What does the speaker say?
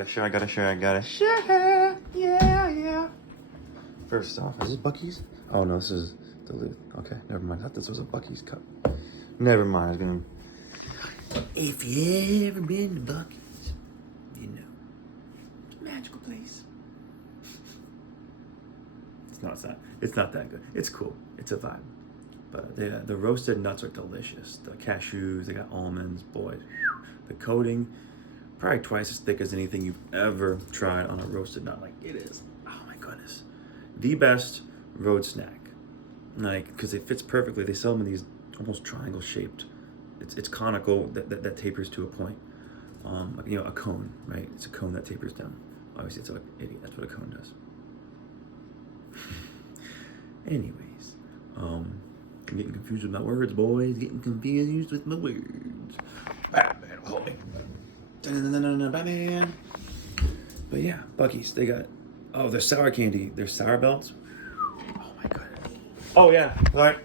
I gotta share. Yeah. First off, is this Buc-ee's? Oh no, this is Duluth. Okay, never mind. I thought this was a Buc-ee's cup. Never mind. I was gonna. If you ever been to Buc-ee's, you know it's a magical place. It's not that good. It's cool. It's a vibe. But the roasted nuts are delicious. The cashews, they got almonds. Boy, the coating, probably twice as thick as anything you've ever tried on a roasted nut. Like it is. Oh my goodness, the best road snack. Like because it fits perfectly. They sell them in these almost triangle shaped. It's conical that tapers to a point. Like, you know, a cone, right? It's a cone that tapers down. Obviously, it's like idiot. That's what a cone does. Anyways, I'm getting confused with my words, boys. Getting confused with my words. Batman, hold me. Batman. But yeah, Buc-ee's. They got there's sour candy. There's sour belts. Oh my god. Oh yeah. All right.